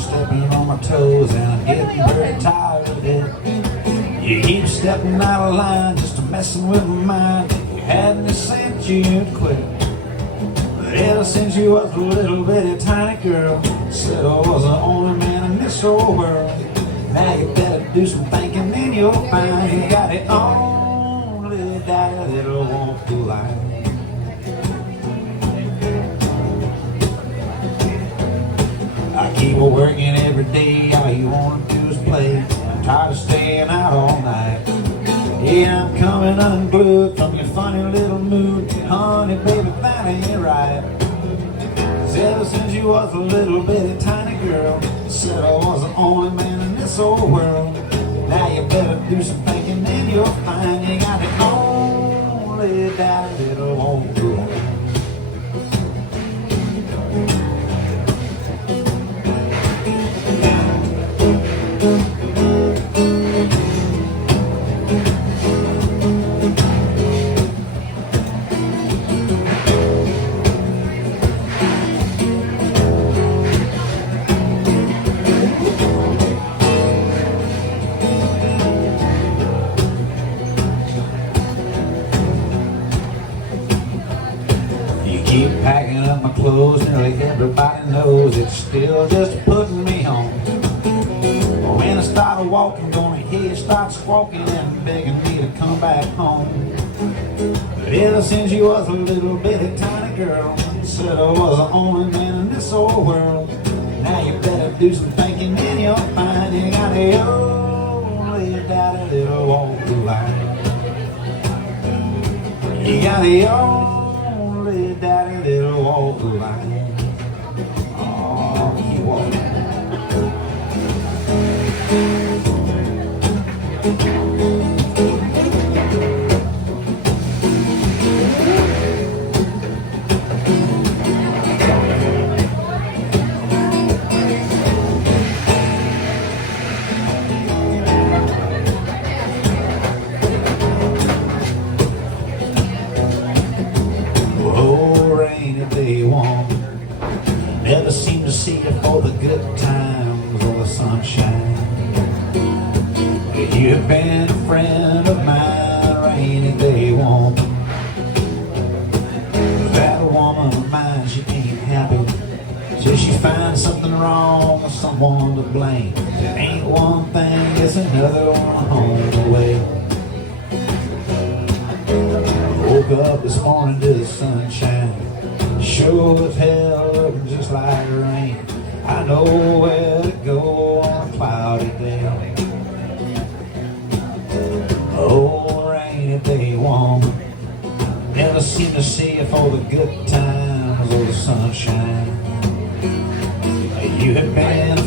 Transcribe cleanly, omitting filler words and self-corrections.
stepping on my toes, and I'm getting pretty tired of it. You keep stepping out of line just to messing with my mind. You hadn't sent you to quit. But ever since you was a little bitty tiny girl, said I was the only man in this whole world. Now you better do some thinking and you'll find you got it only daddy that'll walk the line. I keep working every day, all you wanna do is play. I'm tired of staying out all night. Yeah, I'm coming unglued from your funny little mood. Honey, baby, that ain't right. 'Cause ever since you was a little bitty tiny girl, said I was the only man in this whole world. Now you better do some thinking and you'll find you got it only daddy that'll walk the line. Keep packing up my clothes, nearly everybody knows it's still just putting me on. When I start walking, gonna hear you start squawking and begging me to come back home. But ever since you was a little bitty tiny girl, said I was the only man in this whole world. Now you better do some thinking and you'll find you got the only daddy that'll walk the line. You got the only daddy that'll walk the line. Oh, he walked. They want. Never seem to see you for the good times or the sunshine. You've been a friend of mine, rainy day woman. That woman of mine, she ain't happy till she finds something wrong or someone to blame. It ain't one thing, it's another one on the way. Woke up this morning to the sunshine. Sure as hell looking just like rain. I know where to go on a cloudy day. Oh, rainy day woman, never seem to see you for the good times or the sunshine. You have been